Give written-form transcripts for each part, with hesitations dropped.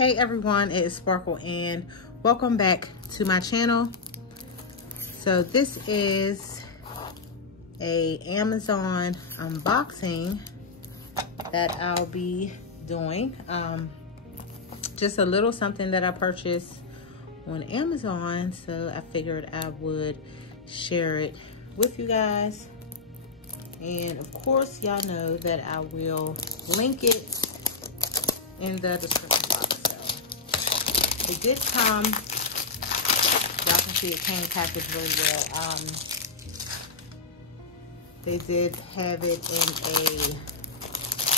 Hey everyone, it is Sparkle and welcome back to my channel. So this is a Amazon unboxing that I'll be doing. Just a little something that I purchased on Amazon, so I figured I would share it with you guys. And of course, y'all know that I will link it in the description box. So it did come, y'all can see it came packaged really well. They did have it in a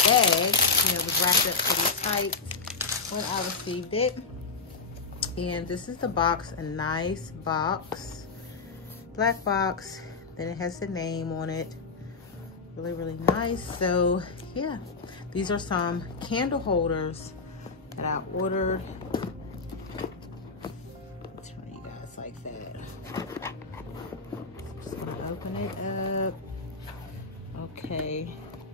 bag, you know, it was wrapped up pretty tight when I received it. And this is the box, a nice box, black box. Then it has the name on it. Really, really nice. So yeah, these are some candle holders that I ordered. Turn you guys like that. Just gonna open it up. Okay.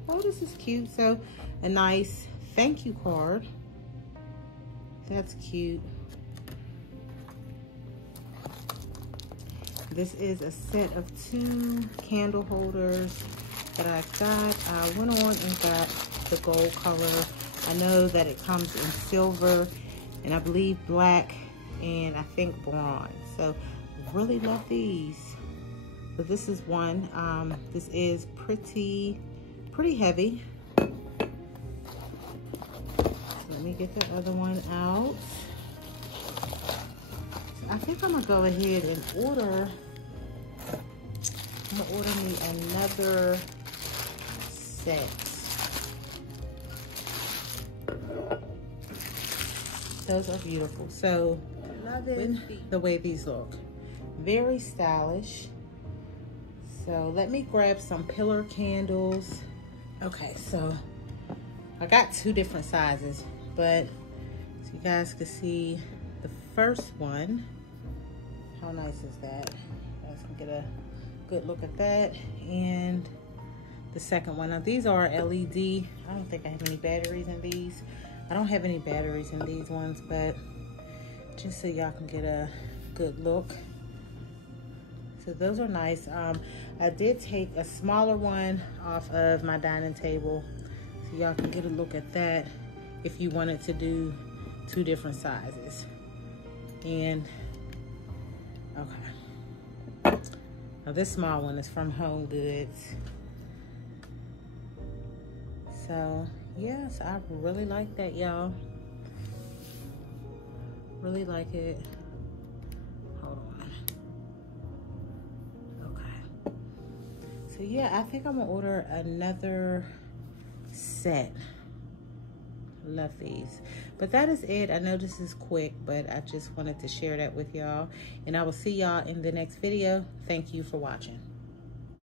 Oh, this is cute. So a nice thank you card. That's cute. This is a set of 2 candle holders that I got. I went on and got the gold color. I know that it comes in silver and I believe black and I think bronze. So really love these. So this is one. This is pretty heavy. So let me get the other one out. So I think I'm gonna go ahead and order. I'm gonna order me another set. Those are beautiful. So love it, the way these look. Very stylish. So let me grab some pillar candles. Okay, so I got 2 different sizes, but so you guys can see the first one. How nice is that? You guys can get a good look at that. And the second one. Now these are LED. I don't think I have any batteries in these. I don't have any batteries in these ones, but just so y'all can get a good look. So those are nice. I did take a smaller one off of my dining table, so y'all can get a look at that if you wanted to do 2 different sizes. And okay. Now this small one is from Home Goods. So yes, I really like that, y'all. Really like it. Hold on. Okay. So yeah, I think I'm gonna order another set. Love these. But that is it. I know this is quick, but I just wanted to share that with y'all. And I will see y'all in the next video. Thank you for watching.